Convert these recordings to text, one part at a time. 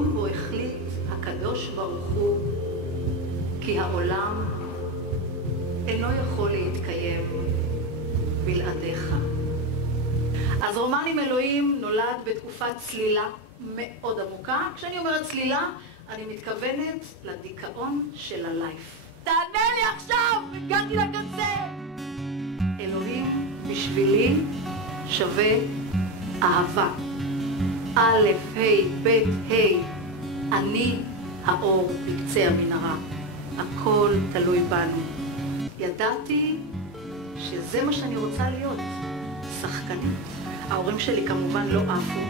היום בו החליט הקדוש ברוך הוא כי העולם אינו יכול להתקיים בלעדיך. אז רומן עם אלוהים נולד בתקופת צלילה מאוד עמוקה. כשאני אומרת צלילה, אני מתכוונת לדיכאון של הלייף. תענה לי עכשיו! הגעתי לקצה! אלוהים בשבילי שווה אהבה. א', ה', ב', ה', אני האור בקצה המנהרה. הכל תלוי בנו. ידעתי שזה מה שאני רוצה להיות, שחקנית. ההורים שלי כמובן לא עפו.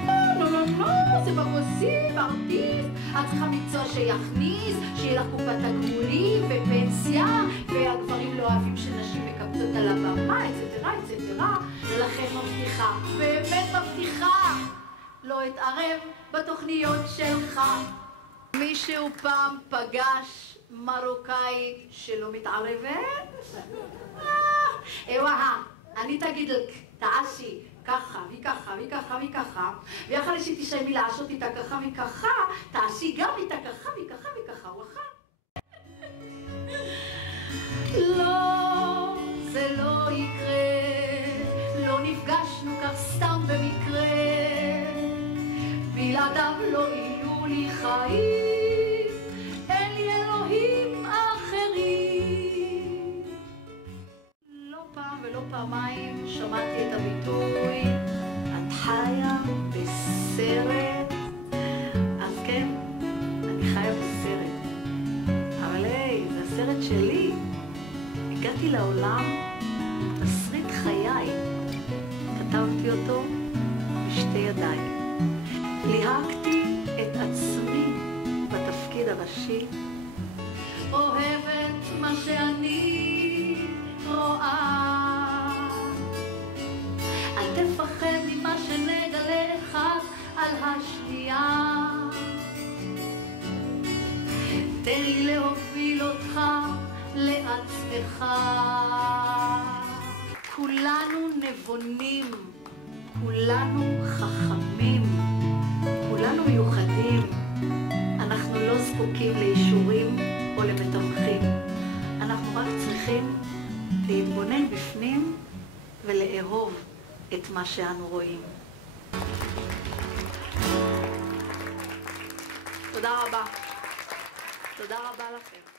לא, זה ברוסים, ארטיסט, את צריכה מקצוע שיכניס, שיהיה לך קופת תגמולים ופנסיה, והגברים לא אוהבים שנשים מקבצות על הבמה, אצטרה, אצטרה. ולכן מבטיחה, באמת מבטיחה, לא אתערב בתוכניות שלך. מישהו פעם פגש מרוקאי שלא מתערבת? אני תגיד לך, תעשי ככה וככה וככה וככה, ואחרי שתשמעי לעשות איתה ככה וככה, תעשי גם איתה ככה וככה וככה, וואחה. לא, זה לא יקרה, לא נפגשנו כך סתם במקרה, בלעדיו לא יהיו לי חיים, אין לי אלוהים אחרים. לא פעם ולא פעמיים שמעתי את הביטוי, את חיה בסרט. אז כן, אני חיה בסרט, אבל היי, זה הסרט שלי. הגעתי לעולם, תסריט חיי, כתבתי אותו בשתי ידיים. ליהקתי את עצמי בתפקיד הראשי, אוהבת מה שאני רואה. אל תפחד ממה שנגלה אחד על השנייה, תן לי להוביל אותך לעצמך. כולנו נבונים, כולנו חכמים, כולנו מיוחדים. אנחנו לא זקוקים לאישורים או למתווכים. אנחנו רק צריכים להתבונן בפנים ולאהוב את מה שאנו רואים. תודה רבה. תודה רבה לכם.